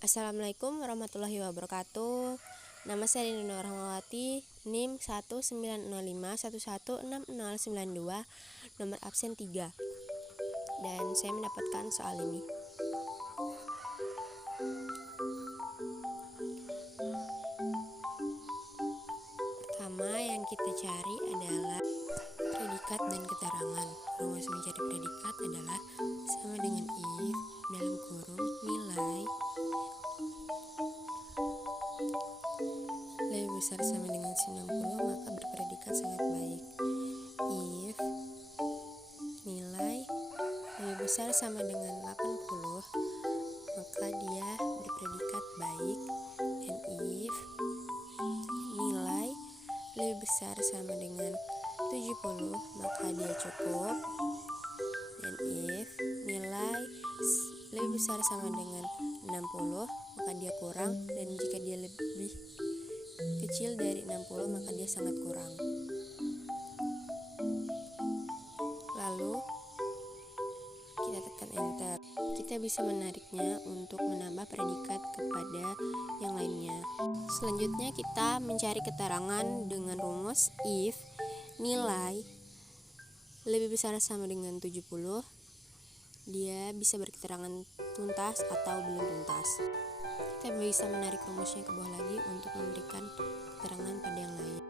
Assalamualaikum warahmatullahi wabarakatuh. Nama saya Nino Rahmawati, NIM 19051160092, nomor absen 3. Dan saya mendapatkan soal ini. Pertama yang kita cari adalah predikat dan keterangan. Rumus mencari predikat adalah sama dengan if dalam kurung nilai lebih besar sama dengan 90, maka berpredikat sangat baik. If nilai lebih besar sama dengan 80, maka dia berpredikat baik. Dan if nilai lebih besar sama dengan 70, maka dia cukup. Dan if nilai lebih besar sama dengan 60, maka dia kurang. Dan jika dia lebih kecil dari 60, maka dia sangat kurang. Lalu kita tekan enter. Kita bisa menariknya untuk menambah predikat kepada yang lainnya. Selanjutnya kita mencari keterangan dengan rumus if nilai lebih besar sama dengan 70, dia bisa berketerangan tuntas atau belum tuntas. Kita bisa menarik rumusnya ke bawah lagi untuk memberikan keterangan pada yang lain.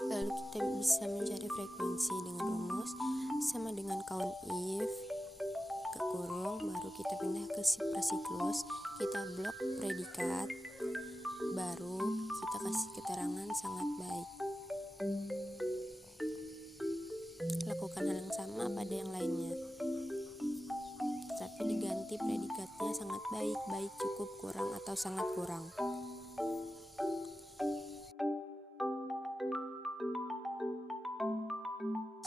Lalu kita bisa mencari frekuensi dengan rumus sama dengan count if ke kurung, baru kita pindah ke siklus, kita blok predikat, baru kita kasih keterangan sangat baik. Lakukan hal yang sama pada yang lainnya, tapi diganti predikatnya sangat baik, baik, cukup, kurang, atau sangat kurang.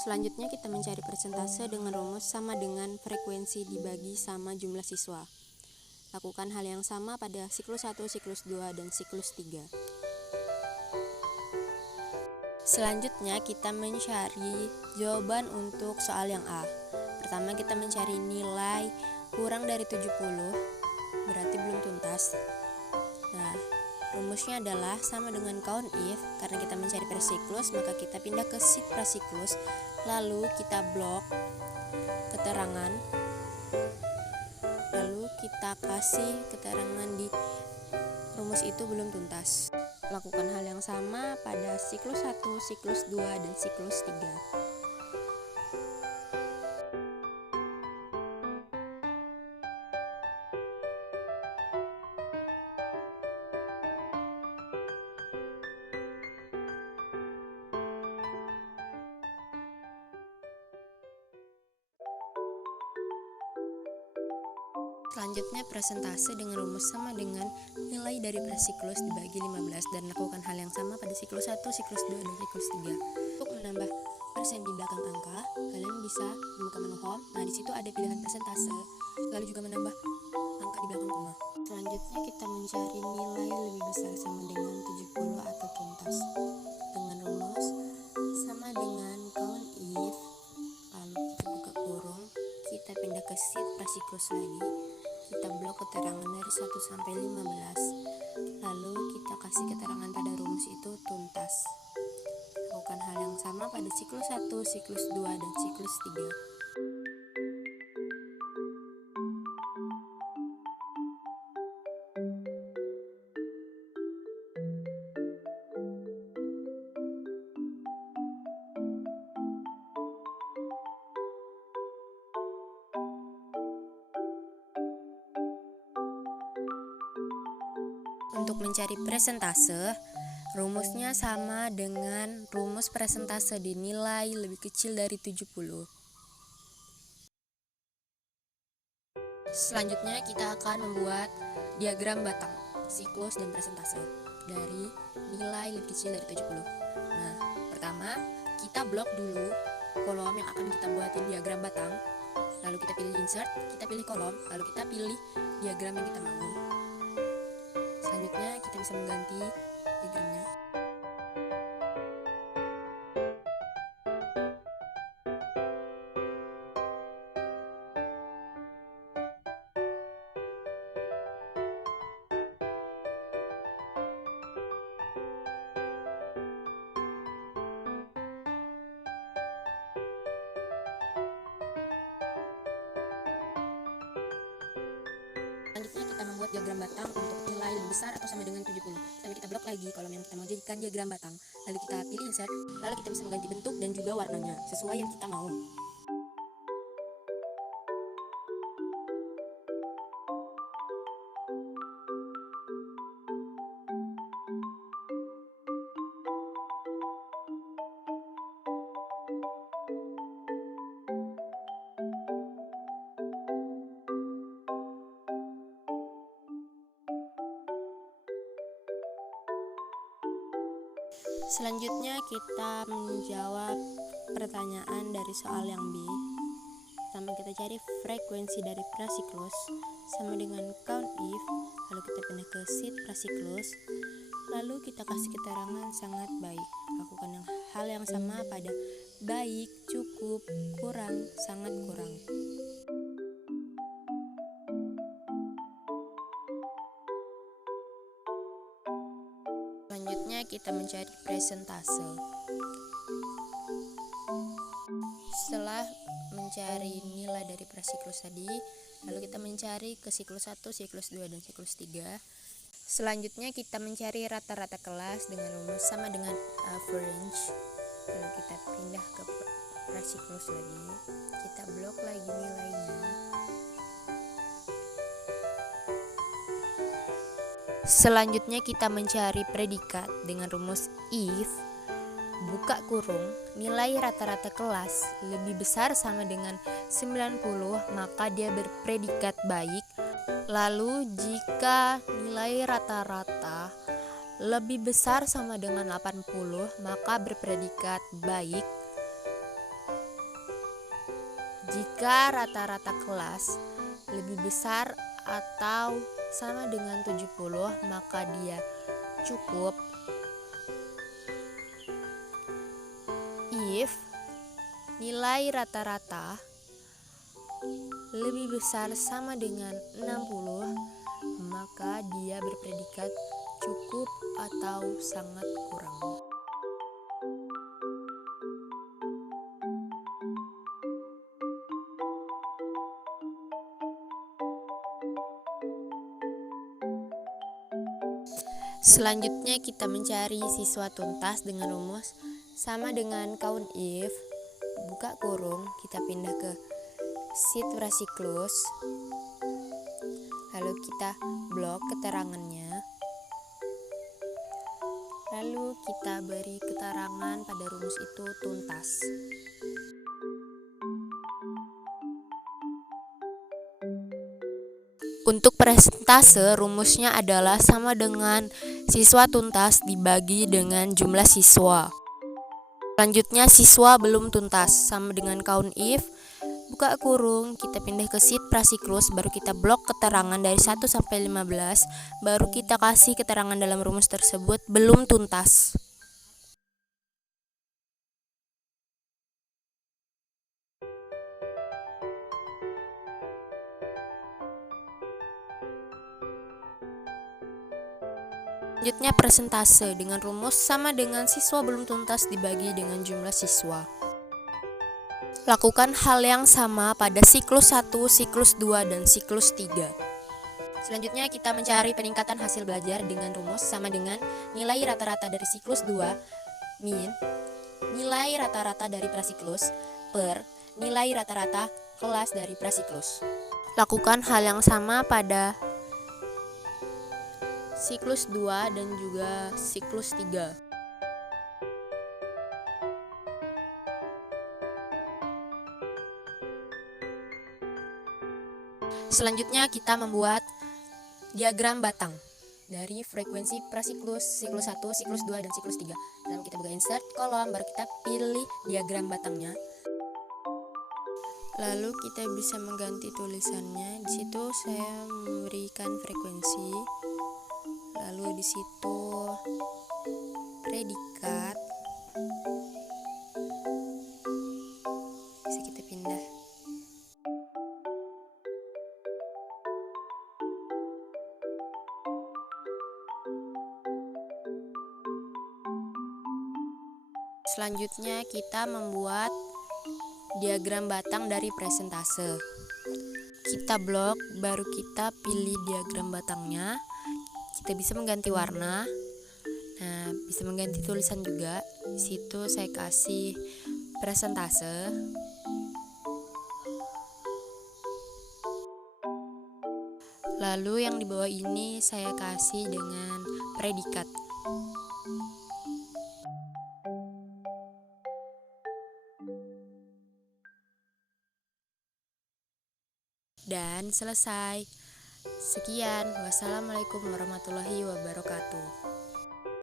Selanjutnya kita mencari persentase dengan rumus sama dengan frekuensi dibagi sama jumlah siswa. Lakukan hal yang sama pada siklus 1, siklus 2, dan siklus 3. Selanjutnya kita mencari jawaban untuk soal yang A. Pertama kita mencari nilai kurang dari 70, berarti belum tuntas. Nah, rumusnya adalah sama dengan count if, karena kita mencari per siklus, maka kita pindah ke prasiklus, lalu kita blok keterangan, lalu kita kasih keterangan di rumus itu belum tuntas. Lakukan hal yang sama pada siklus 1, siklus 2, dan siklus 3. Selanjutnya presentase dengan rumus sama dengan nilai dari per siklus dibagi 15, dan lakukan hal yang sama pada siklus 1, siklus 2, dan siklus 3. Untuk menambah persen di belakang angka, kalian bisa membuka menu home. Nah, di situ ada pilihan persentase, lalu juga menambah angka di belakang koma. Selanjutnya kita mencari nilai lebih besar sama dengan 70 atau tuntas dengan rumus sama dengan count if, lalu kita buka kurung, kita pindah ke prasiklus lagi, kita blok keterangan dari 1 sampai 15. Lalu kita kasih keterangan pada rumus itu tuntas. Lakukan hal yang sama pada siklus 1, siklus 2, dan siklus 3. Untuk mencari presentase, rumusnya sama dengan rumus presentase di nilai lebih kecil dari 70. Selanjutnya kita akan membuat diagram batang, siklus dan presentase dari nilai lebih kecil dari 70. Nah, pertama kita blok dulu kolom yang akan kita buatin diagram batang. Lalu kita pilih insert, kita pilih kolom, lalu kita pilih diagram yang kita mau. Selanjutnya kita bisa mengganti diagramnya. Selanjutnya kita membuat diagram batang untuk nilai lebih besar atau sama dengan 70. Lalu kita blok lagi kolom yang kita mau jadikan diagram batang. Lalu kita pilih insert, lalu kita bisa mengganti bentuk dan juga warnanya sesuai yang kita mau. Selanjutnya kita menjawab pertanyaan dari soal yang B. Pertama kita cari frekuensi dari prasiklus sama dengan count if, lalu kita pindah ke sheet prasiklus, lalu kita kasih keterangan sangat baik. Lakukan hal yang sama pada baik, cukup, kurang, sangat kurang. Selanjutnya kita mencari presentase. Setelah mencari nilai dari prasiklus tadi, lalu kita mencari ke siklus 1, siklus 2, dan siklus 3. Selanjutnya kita mencari rata-rata kelas dengan rumus sama dengan average. Lalu kita pindah ke prasiklus lagi, kita blok lagi nilainya. Selanjutnya kita mencari predikat dengan rumus if buka kurung nilai rata-rata kelas lebih besar sama dengan 90, maka dia berpredikat baik. Lalu jika nilai rata-rata lebih besar sama dengan 80, maka berpredikat baik. Jika rata-rata kelas lebih besar atau sama dengan 70, maka dia cukup. If nilai rata-rata lebih besar sama dengan 60, maka dia berpredikat cukup atau sangat kurang. Selanjutnya kita mencari siswa tuntas dengan rumus sama dengan count if buka kurung, kita pindah ke sheet prasiklus, lalu kita blok keterangannya, lalu kita beri keterangan pada rumus itu tuntas. Untuk persentase rumusnya adalah sama dengan siswa tuntas dibagi dengan jumlah siswa. Selanjutnya siswa belum tuntas sama dengan count if buka kurung, kita pindah ke sheet prasiklus, baru kita blok keterangan dari 1 sampai 15, baru kita kasih keterangan dalam rumus tersebut belum tuntas. Selanjutnya persentase dengan rumus sama dengan siswa belum tuntas dibagi dengan jumlah siswa. Lakukan hal yang sama pada siklus 1, siklus 2, dan siklus 3. Selanjutnya kita mencari peningkatan hasil belajar dengan rumus sama dengan nilai rata-rata dari siklus 2 min nilai rata-rata dari prasiklus per nilai rata-rata kelas dari prasiklus. Lakukan hal yang sama pada siklus 2 dan juga siklus 3. Selanjutnya kita membuat diagram batang dari frekuensi prasiklus siklus 1, siklus 2, dan siklus 3. Dan kita buka insert kolom, baru kita pilih diagram batangnya. Lalu kita bisa mengganti tulisannya. Di situ saya memberikan frekuensi. Lalu di situ predikat. Bisa kita pindah. Selanjutnya kita membuat diagram batang dari presentase. Kita blok, baru kita pilih diagram batangnya. Kita bisa mengganti warna. Nah, bisa mengganti tulisan juga. Di situ saya kasih presentase. Lalu yang di bawah ini saya kasih dengan predikat. Dan selesai. Sekian, wassalamualaikum warahmatullahi wabarakatuh.